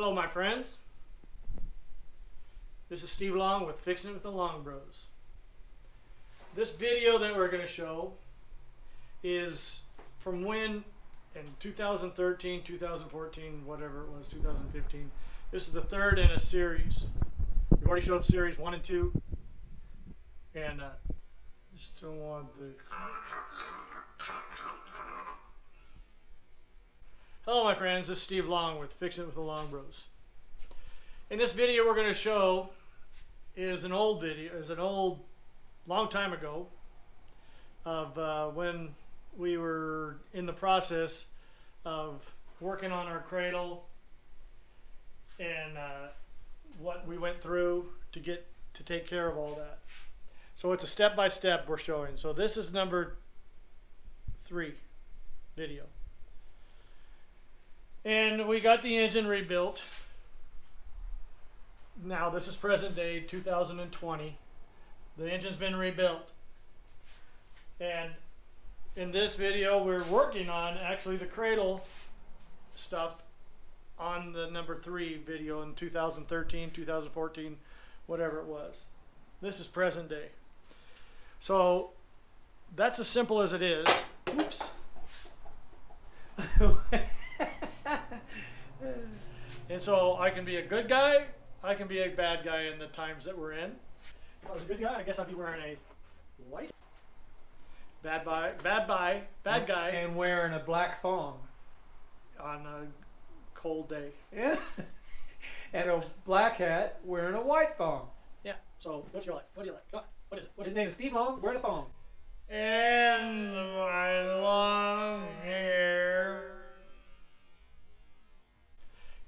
Hello my friends, this is Steve Long with Fixing It with the Long Bros. This video that we're going to show is from when in 2013, 2014, whatever it was, 2015. This is the third in a series. We've already showed series 1 and 2 and just don't want the... Hello my friends, this is Steve Long with Fixing It with the Long Bros. In this video we're going to show is an old video, long time ago of when we were in the process of working on our cradle and what we went through to take care of all that. So it's a step-by-step we're showing. So this is number 3 video. And we got the engine rebuilt. Now this is present day 2020. The engine's been rebuilt. And in this video we're working on actually the cradle stuff on the number 3 video in 2013, 2014, whatever it was. This is present day. So that's as simple as it is. Oops. And so I can be a good guy, I can be a bad guy in the times that we're in. If I was a good guy, I guess I'd be wearing a white. Bad guy. And wearing a black thong. On a cold day. Yeah. And a black hat wearing a white thong. Yeah. So what do you like? What do you like? Come on. What is it? His name is Steve Long, wearing a thong. And my long hair.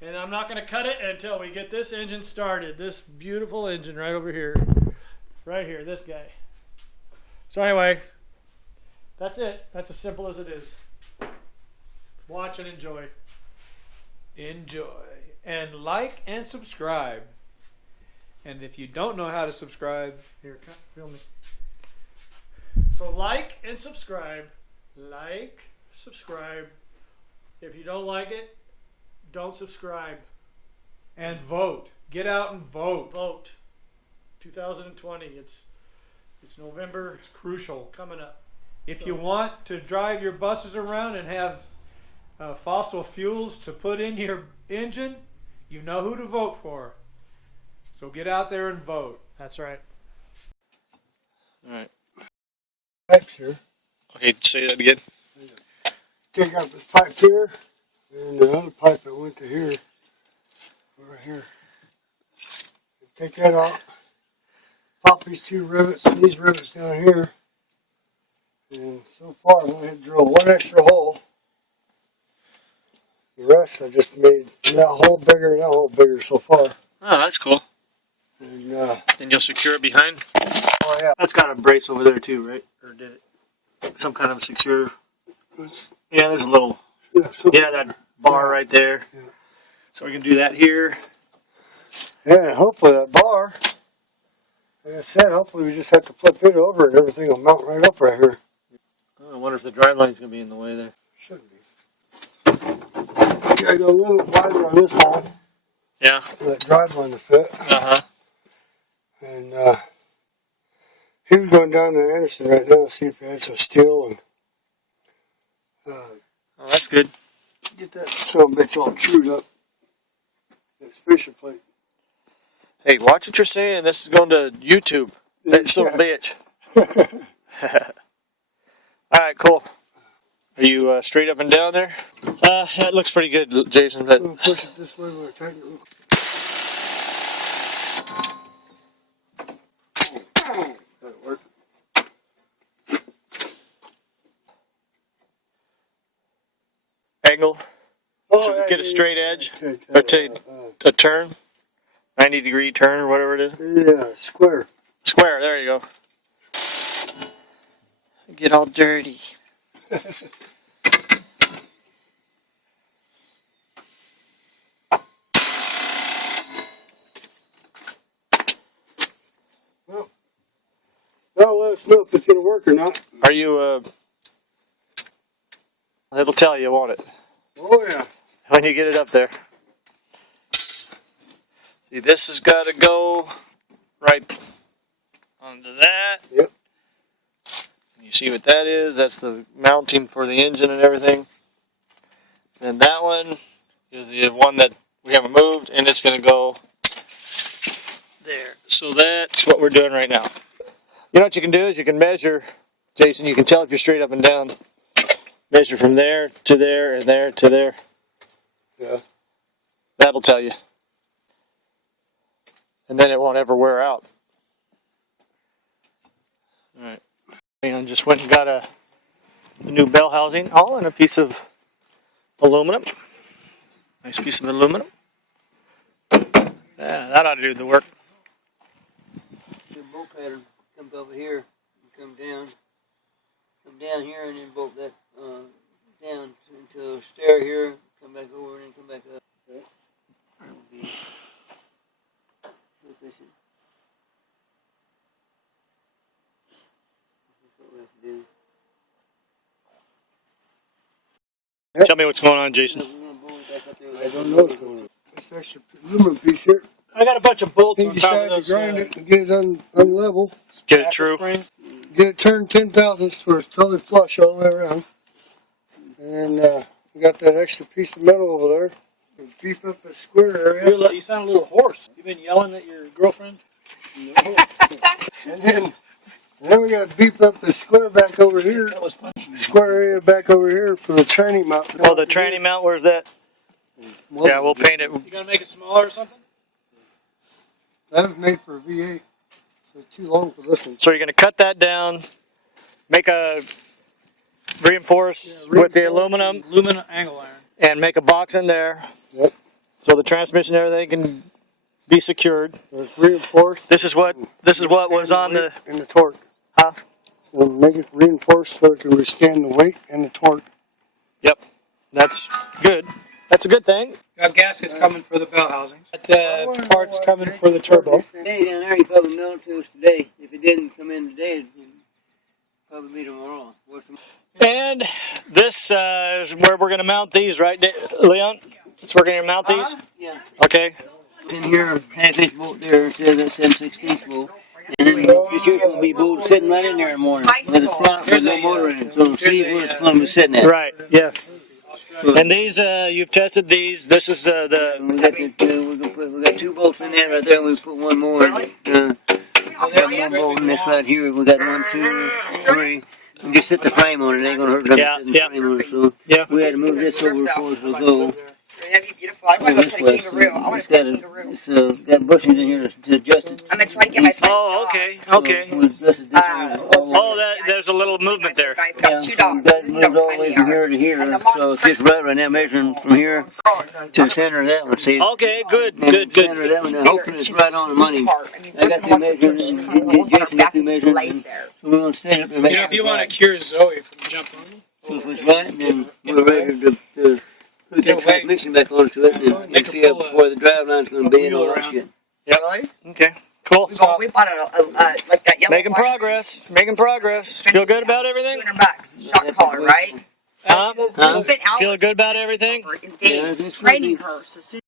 And I'm not going to cut it until we get this engine started. This beautiful engine right over here. Right here, this guy. So anyway, that's it. That's as simple as it is. Watch and enjoy. Enjoy. And like and subscribe. And if you don't know how to subscribe, Here, film me. So like and subscribe. Like, subscribe. If you don't like it, don't subscribe. and vote. Get out and vote. Vote. 2020. It's November. It's crucial. Coming up. If you want to drive your buses around and have fossil fuels to put in your engine, you know who to vote for. So get out there and vote. That's right. All right. Pipes here. Okay, say that again. Take out this pipe here, and the other pipe that went to here, over here. Take that out. Pop these 2 rivets and these rivets down here. And so far, I'm going to drill 1 extra hole. The rest I just made that hole bigger and that hole bigger so far. Oh, that's cool. And Then you'll secure it behind? oh yeah, That's got a brace over there too, right? Or did it? Some kind of a secure... Yeah, there's a little... Yeah, that bar right there. Yeah. So we can do that here. yeah, and hopefully that bar, like I said, hopefully we just have to flip it over and everything will mount right up right here. Oh, I wonder if the drive line's going to be in the way there. Shouldn't be. I go a little wider on this hole Yeah. for that drive line to fit. Uh-huh. And he was going down to Anderson right now to see if he had some steel and Oh, that's good. get that son of a bitch all chewed up. That spacer plate. Hey, watch what you're saying. This is going to YouTube. That son of a bitch. Alright, cool. Are you straight up and down there? That looks pretty good, Jason. But We'll push it this way when I tighten it. That'll work. angle. So yeah, get a straight edge. Take Or that, take a turn. 90-degree turn or whatever it is. yeah, square. Square, there you go. Get all dirty. Well, that'll let us know if it's going to work or not. Are you, it'll tell you, won't it? Oh, yeah. When you get it up there. See, this has got to go right onto that. Yep. You see what that is? That's the mounting for the engine and everything. And that one is the one that we haven't moved, and it's going to go there. So that's what we're doing right now. You know what you can do is you can measure, Jason, you can tell if you're straight up and down. Measure from there to there and there to there. Yeah. That'll tell you. And then it won't ever wear out. Alright. And just went and got a new bell housing, all in a piece of aluminum. Nice piece of aluminum. Yeah, that ought to do the work. The bolt pattern comes over here and come down here, and then bolt that down into a stair here, come back over, and then come back up. Okay. That'll be efficient. That's what we have to do. Yep. Tell me what's going on, Jason. I don't know what's going on. This extra aluminum piece here. I got a bunch of bolts He on top of decided those. to grind it and get it unlevel. Get it true. Get it turned 10 thousandths where it's totally flush all the way around. And then we got that extra piece of metal over there. We beef up the square area. You sound a little hoarse. You been yelling at your girlfriend? No. and then we got to beef up the square back over here. That was funny. Square area back over here for the tranny mount. Oh, the tranny mount, where's that? Yeah, we'll paint it. You gonna make it smaller or something? That was made for a V8, so it's too long for this one. So you're going to cut that down, make a reinforce with the aluminum, Angle iron. and make a box in there. Yep. So the transmission and everything can be secured. It's reinforced. This is what was on the and the torque. huh? So make it reinforced so it can withstand the weight and the torque. Yep. That's good. That's a good thing. Got gaskets coming for the bell housing. Got parts coming for the turbo. Hey, down there, you probably mailed it to us today. If it didn't come in today, it'd probably be tomorrow. And this is where we're going to mount these, right, Leon? That's where we're going to mount these? Yeah. Okay. In here, half-inch bolt there, instead of that 7/16 bolt. And then this here's going to be bolt sitting right in there in the morning. With a front with no motor in it. So see where it's going to be sitting at. Right, yeah. And these, you've tested these. This is We got two bolts in there right there, and we put one more in it. We got one bolt in this right here. We got 1, 2, 3. And just set the frame on it. It ain't going to hurt nothing. Yeah. Frame on it, so Yeah. we had to move this over before it will go. That'd be beautiful. I want to go to the kangaroo. I want to go to the kangaroo. It's got bushings in here to adjust it. I'm going to try to get my friends. Oh, okay. So we adjusted this here all the way. Oh, there's a little movement there. Guys got two dogs. We got it moved all the way from here to here. So it's just right now measuring from here to the center of that one. See? Okay, good. And the center of that one. Now hopefully it's right on the money. I got the measurement and Jason got the measurement. So we're going to stand up and make You know, sure if you it's want to right. cure Zoe from jumping on me, So if it's right, then we're ready to put the transmission back onto it and see how before the drive line's going to be and all that shit. Really? Okay, cool. We bought like that yellow Making progress. Feel good about everything? $200. Shock collar, right? Huh? Well, we spent Feel hours good about everything? in days Yeah, it's training really- her. So soon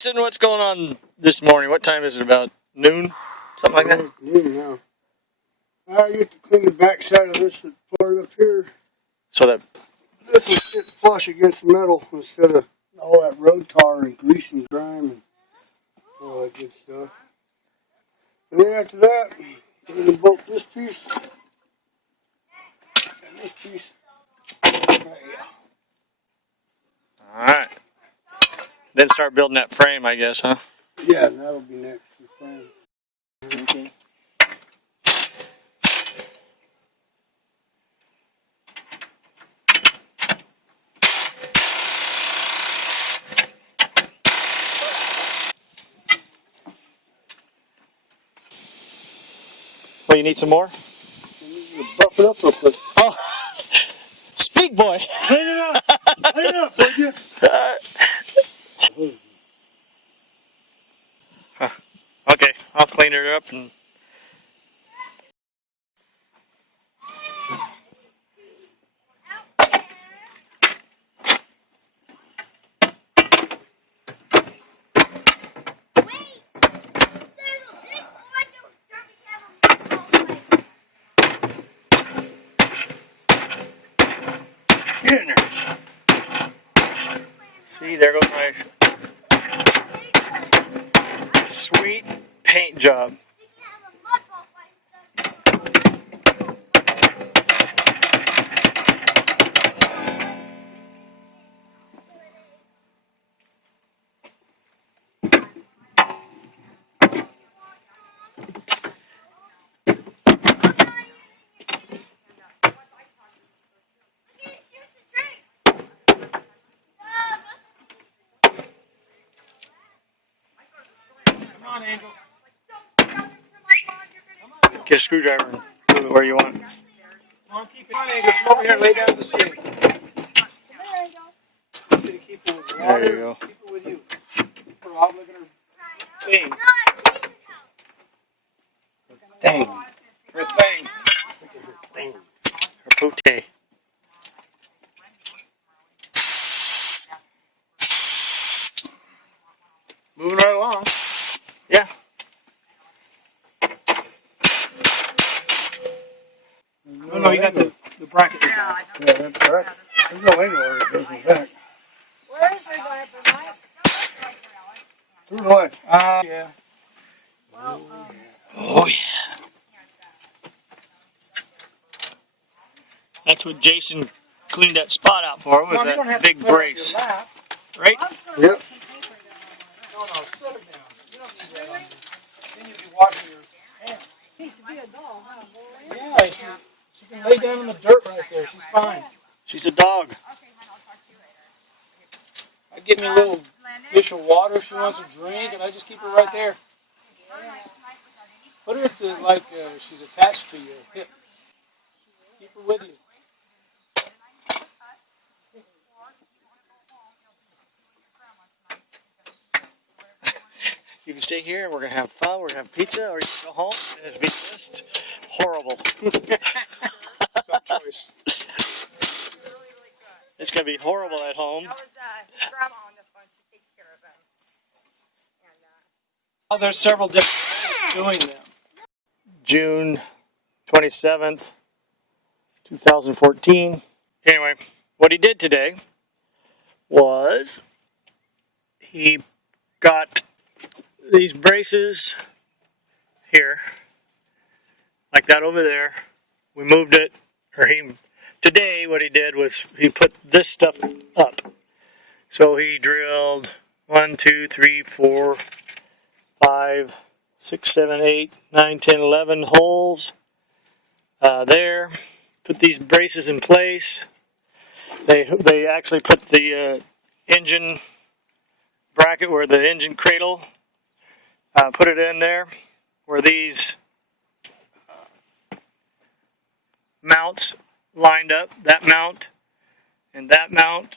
Jason, what's going on this morning? What time is it? About noon? Something like that? Noon now. I get to clean the back side of this part up here. So that, This will sit flush against the metal instead of all that road tar and grease and grime and all that good stuff. And then after that, we're going to bolt this piece and this piece right here. alright. Then start building that frame, I guess, huh? Yeah, and that'll be next. The frame. Okay. Well, you need some more? Buff it up real quick. Oh, speak, boy. Clean it up. Clean it up, would you? Okay, I'll clean it up and. nice. Sweet paint job. Come on, Angel. Get a screwdriver and move it where you want. Come on, keep it. Come on, Angel. Come over here. Lay down in the sink. Keep it with water. There you go. Keep it with you. Her out looking her thing. Dang. Her thing. Or pote. Moving right along. Yeah. No, you got the bracket. Yeah, Yeah, that's correct. There's no angle where it goes back. where is the guy for Mike? Through the way. Yeah. Well, Oh yeah. That's what Jason cleaned that spot out for. Was Mom, you don't that have to big put it on brace, your lap. right? Yep. No, set it down. You don't need that on you. Then you'll be washing your hands. needs to be a doll, huh, boy? Yeah, she can lay down in the dirt right there. She's fine. She's a dog. I get me a little dish of water if she wants a drink, and I just keep her right there. Put her to like she's attached to your hip. Keep her with you. You can stay here, and we're gonna have fun. We're gonna have pizza, or you can go home and it'll be just horrible. Some choice. It's gonna be horrible at home. That was his grandma on the phone. She takes care of him. And, Oh, there's several different ways of doing them. June 27th, 2014. Anyway, what he did today was he got these braces here, like that over there. We moved it, or today what he did was he put this stuff up. So he drilled 1, 2, 3, 4, 5, 6, 7, 8, 9, 10, 11 holes there. Put these braces in place. They actually put the engine bracket where the engine cradle, put it in there where these mounts lined up. That mount and that mount.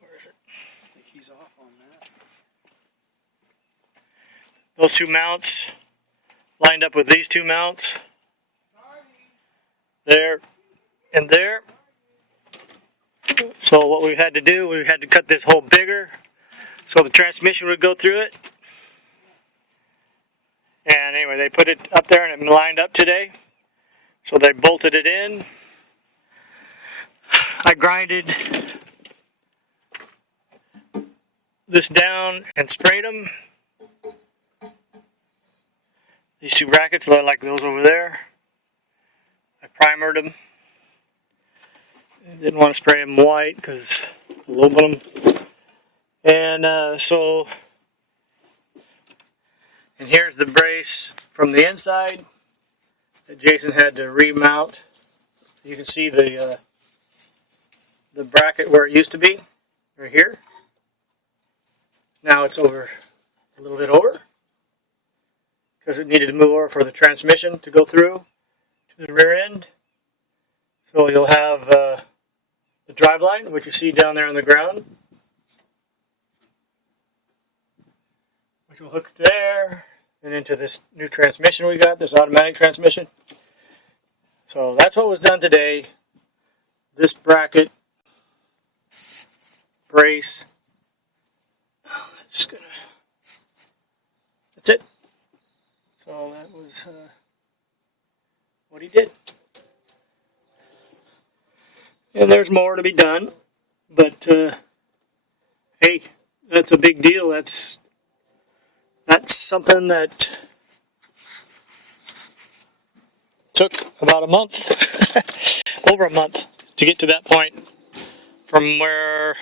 Where is it? I think he's off on that. Those two mounts lined up with these two mounts. There and there. So what we had to do, we had to cut this hole bigger so the transmission would go through it. And anyway, they put it up there and it lined up today. So they bolted it in. I grinded this down and sprayed them. These two brackets look like those over there. I primered them. I didn't want to spray them white because aluminum. And and here's the brace from the inside that Jason had to remount. You can see the bracket where it used to be, right here. Now it's over a little bit over because it needed to move over for the transmission to go through to the rear end. So you'll have the drive line, which you see down there on the ground, which will hook there and into this new transmission we got, this automatic transmission. So that's what was done today. This bracket, brace, that's it. So that was what he did. And there's more to be done, but hey, that's a big deal. That's something that took about a month, over a month, to get to that point. From where,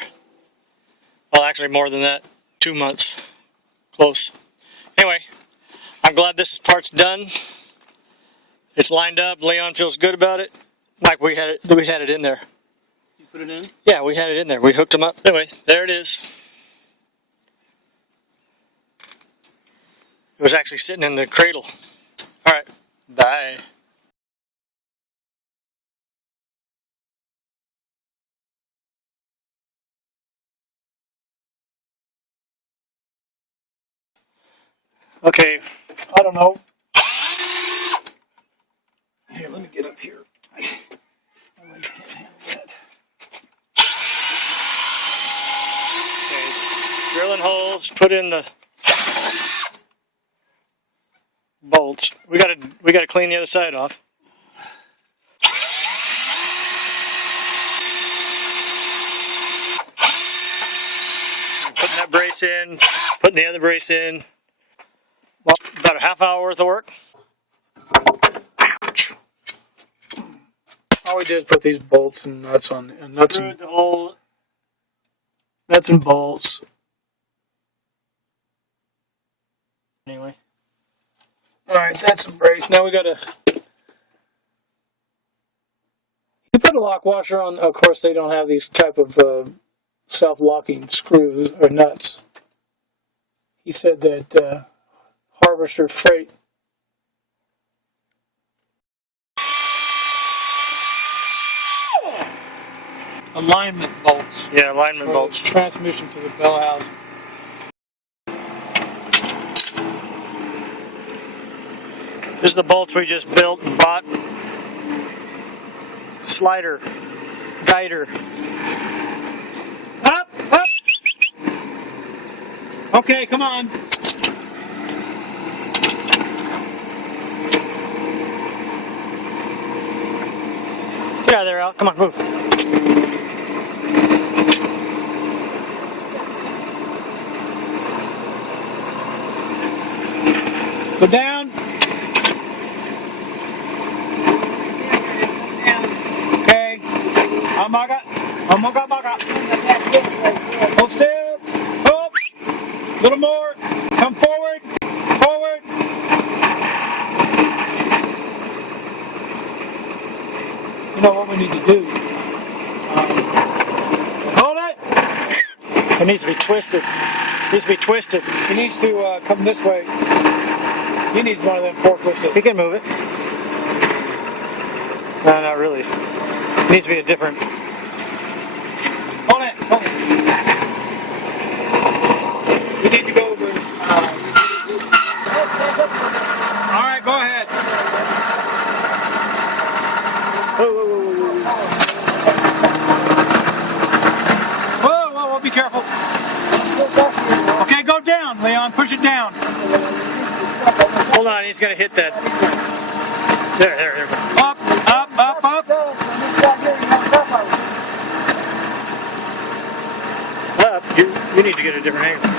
well, actually more than that, 2 months, close. Anyway, I'm glad this part's done. It's lined up. Leon feels good about it. Like we had it in there. You put it in? Yeah, we had it in there. We hooked them up. Anyway, there it is. It was actually sitting in the cradle. All right, bye. Okay, I don't know. Here, let me get up here. My legs can't handle that. Okay, drilling holes, put in the bolts. We gotta clean the other side off. Putting that brace in, putting the other brace in. Well, about a half hour worth of work. Ouch. All we did is put these bolts and nuts on, and nuts and the whole nuts and bolts. Anyway, all right, that's the brace. Now we gotta. You put a lock washer on. Of course, they don't have these type of self-locking screws or nuts. He said that Harvester Freight. Alignment bolts. Yeah, alignment bolts. Transmission to the bell housing. This is the bolts we just built and bought. Slider, guider. Up, up. Okay, come on. Get out of there, Al. Come on, move. Go down. Okay. Amaga. Hold still. Up. A little more. Come forward. Forward. You know what we need to do? Hold it. It needs to be twisted. It needs to be twisted. He needs to come this way. He needs one of them forklifts. He can move it. No, not really. It needs to be a different. Hold it. Hold it. We need to go over. All right, go ahead. Whoa, be careful. Okay, go down, Leon. Push it down. Hold on, he's gonna hit that. There. Up. Up. You need to get a different angle.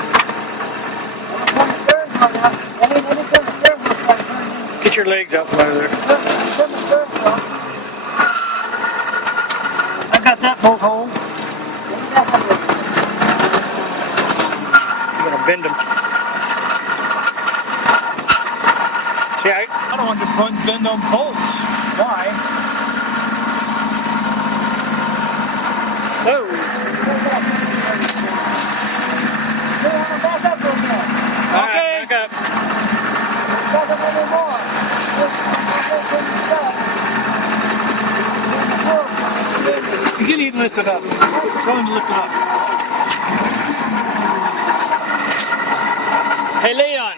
Get your legs out from under there. I got that bolt hole. You're gonna bend them. See, I don't want to bend them bolts. Why? Oh. Okay. Back up. You need to lift it up. Tell him to lift it up. Hey, Leon.